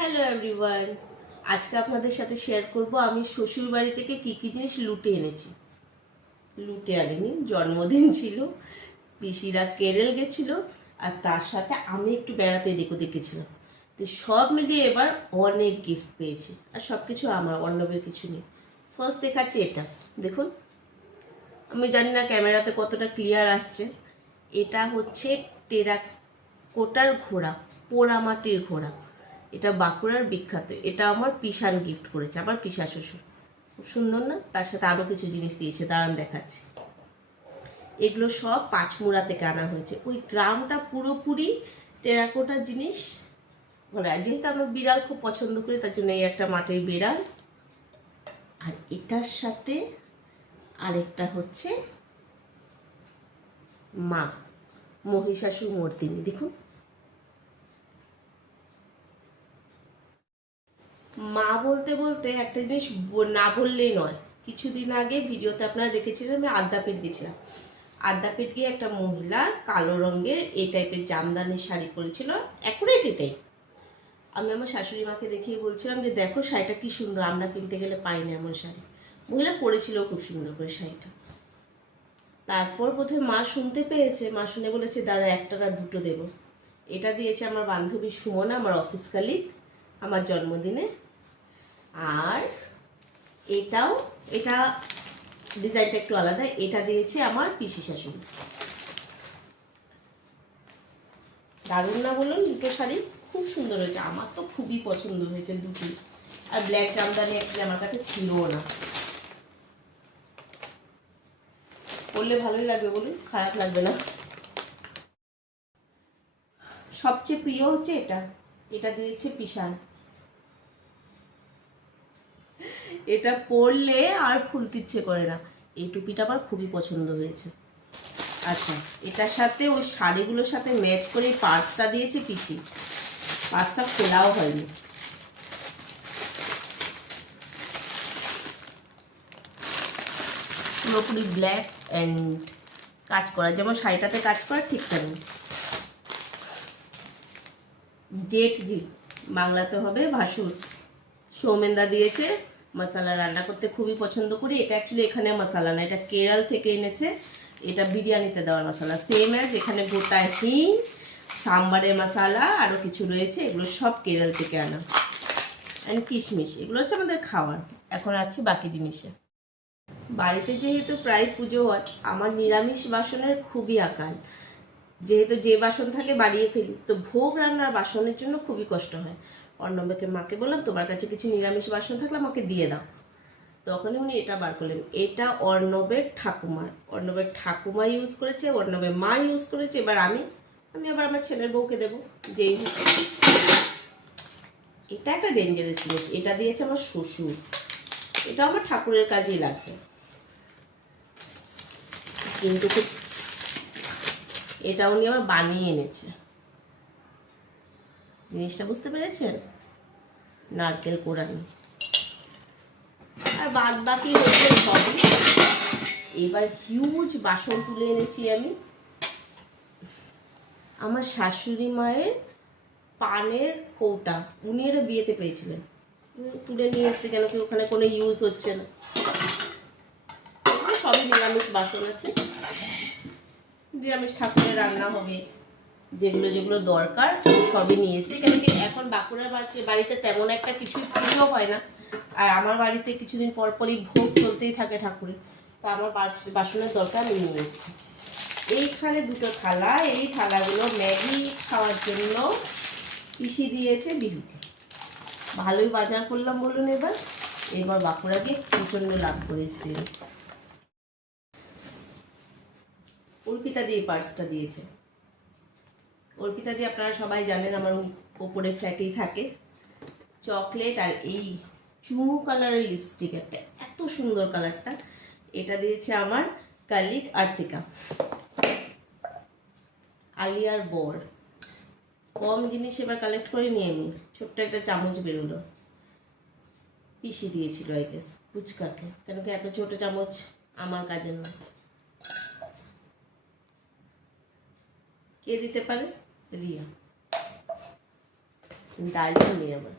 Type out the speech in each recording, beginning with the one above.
Hello everyone, আজকে আপনাদের সাথে শেয়ার করব আমি শ্বশুর বাড়ি থেকে কী কী জিনিস লুটে এনেছি। লুটে আনিনি, জন্মদিন ছিল, পিসিরা কেরল গেছিলো, আর তার সাথে আমি একটু বেড়াতে এদিক ওদিক গেছিলাম। তো সব মিলিয়ে এবার অনেক গিফট পেয়েছি, আর সব কিছু আমার, অর্ণবের কিছু নেই। ফার্স্ট দেখাচ্ছি এটা, দেখুন। আমি জানি না ক্যামেরাতে কতটা ক্লিয়ার আসছে। এটা হচ্ছে টেরাকোটার ঘোড়া, পোড়ামাটির ঘোড়া। এটা বাঁকুড়ার বিখ্যাত। এটা আমার পিসান গিফট করেছে, আমার পিসা শ্বশুর। খুব সুন্দর না? তার সাথে আরও কিছু জিনিস দিয়েছে, দাঁড়ান দেখাচ্ছি। এগুলো সব পাঁচমুড়া থেকে আনা হয়েছে। ওই গ্রামটা পুরোপুরি টেরাকোটার জিনিস বলে। আর যেহেতু আমরা বিড়াল খুব পছন্দ করি, তার জন্য এই একটা মাটির বিড়াল। আর এটার সাথে আরেকটা হচ্ছে মা, মহিষাসুর মর্দিনী। দেখুন, মা বলতে বলতে একটা জিনিস না বললেই নয়। কিছুদিন আগে ভিডিওতে আপনারা দেখেছিলেন আমি আদ্যাপীঠ গেছিলাম। আদ্যাপীঠ গিয়ে একটা মহিলা কালো রঙের এই টাইপের জামদানির শাড়ি পরেছিল, অ্যাকুরেট এটাই। আমি আমার শাশুড়ি মাকে দেখিয়ে বলছিলাম যে দেখো শাড়িটা কি সুন্দর, আমরা কিনতে গেলে পাই না এমন শাড়ি। মহিলা পরেছিল খুব সুন্দর করে শাড়িটা। তারপর বোধহয় মা শুনতে পেয়েছে, মা শুনে বলেছে দাদা একটা না দুটো দেবো। এটা দিয়েছে আমার বান্ধবী সুমনা, আমার অফিস কালিগ, আমার জন্মদিনে। আর এটা ডিজাইনটা একটু আলাদা। এটা দিয়েছে আমার পিসি শাশুড়ি। দারুণ না বলুন? দুটো শাড়ি খুব সুন্দর হয়েছে, আমার তো খুবই পছন্দ হয়েছে দুটি। আর ব্ল্যাক জামদানি একটা আমার কাছে ছিলও না। পরলে ভালোই লাগবে বলুন, খারাপ লাগবে না। সবচেয়ে প্রিয় হচ্ছে এটা দিয়েছে পিসান। এটা পরলে আর খুলতে ইচ্ছে করে না। এই টুপিটা আমার খুবই পছন্দ হয়েছে। আচ্ছা, এটার সাথে ওই শাড়িগুলোর সাথে ম্যাচ করে পার্সটা দিয়েছে পিসি। পার্সটা খোলাও হয়নি। পুরোপুরি ব্ল্যাক অ্যান্ড কাজ করা, যেমন শাড়িটাতে কাজ করা ঠিক তেমন। জেঠজি, বাংলাতে হবে ভাসুর। সৌমেনদা দিয়েছে। মশলা রান্না করতে খুবই পছন্দ করি। এটা অ্যাকচুয়ালি এখানে মশলা না, এটা কেরল থেকে এনেছে। এটা বিরিয়ানিতে দেওয়ার মশলা, সেম অ্যাজ এখানে গোটা হিং, সাম্বারের মশলা, আরও কিছু রয়েছে। এগুলো সব কেরল থেকে আনা। অ্যান্ড কিশমিশ, এগুলো হচ্ছে আমাদের খাওয়ার। এখন আছে বাকি জিনিসে। বাড়িতে যেহেতু প্রায় পুজো হয়, আমার নিরামিষ বাসনের খুবই আকাল। যেহেতু যে বাসন থাকে বাড়িয়ে ফেলি, তো ভোগ রান্নার বাসনের জন্য খুবই কষ্ট হয়। অর্ণবকে মাকে বললাম তোমার কাছে কিছু নিরামিষ বাসন থাকলে আমাকে দিয়ে দাও। তখনই উনি এটা বার করলেন। এটা অর্ণবের ঠাকুমা ইউজ করেছে, অর্ণবের মা ইউজ করেছে। এবার আমি আবার আমার ছেলের বউকে দেবো, যেই হোক। এটা একটা ডেঞ্জারাস জিনিস। এটা দিয়েছে আমার শ্বশুর। এটা আমার ঠাকুরের কাজেই লাগবে, কিন্তু এটা উনি আবার বানিয়ে এনেছে। জিনিসটা বুঝতে পেরেছেন? নারকেল কোড়ানি। আর বাদ বাকি হচ্ছে সবই। এবার হিউজ বাসন তুলে এনেছি আমি। আমার শাশুড়ি মায়ের পানের কৌটা, উনি এটা বিয়েতে পেয়েছিলেন, তুলে নিয়ে এসছে, কেন কি ওখানে কোনো ইউজ হচ্ছে না। সবই নিরামিষ বাসন আছে, নিরামিষ ঠাকুরের রান্না হবে। যেগুলো যেগুলো দরকার সবই নিয়ে এসেছি, কেন কি এখন বাঁকুড়ার বাড়িতে তেমন একটা কিছুই পুজো হয় না। আর আমার বাড়িতে কিছুদিন পর পরই ভোগ চলতেই থাকে ঠাকুরের, তো আমার বাসনের দরকার আমি নিয়ে এসেছি। এইখানে দুটো থালা, এই থালাগুলো ম্যাগি খাওয়ার জন্য পিসি দিয়েছে বিহুকে। ভালোই বাজার করলাম বলুন। এবার বাঁকুড়া গিয়ে প্রচণ্ড লাভ করে এসেছি। অর্পিতা দিয়ে পার্সটা দিয়েছে। অর্পিতা দিয়ে আপনারা সবাই জানেন আমার ওপরে ফ্ল্যাটেই থাকে। চকলেট আর এই চুমু কালারের লিপস্টিক, একটা এত সুন্দর কালারটা। এটা দিয়েছে আমার কালিগ আর্তিকা, আলিয়ার বর। কম জিনিস এবার কালেক্ট করে নিয়ে আমি। ছোট্ট একটা চামচ বেরোলো, পিসি দিয়েছিল আই গেস ফুচকাকে, কেন কি এত ছোট চামচ আমার কাজের না। কে দিতে পারে? রিয়া। ডালটা নিয়ে আবার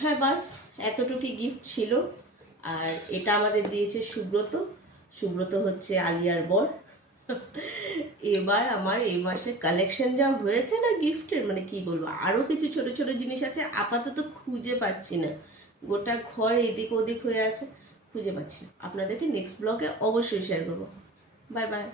হ্যাঁ বাস এতটুকুই গিফট ছিল। আর এটা আমাদের দিয়েছে সুব্রত। সুব্রত হচ্ছে আলিয়ার বর। এবার আমার এই মাসে কালেকশন যা হয়েছে না গিফটের, মানে কি বলবো, আরও কিছু ছোট ছোট জিনিস আছে, আপাতত খুঁজে পাচ্ছি না। গোটা ঘর এদিক ওদিক হয়ে আছে, খুঁজে পাচ্ছি না। আপনাদেরকে নেক্সট ব্লগে অবশ্যই শেয়ার করবো। Bye bye.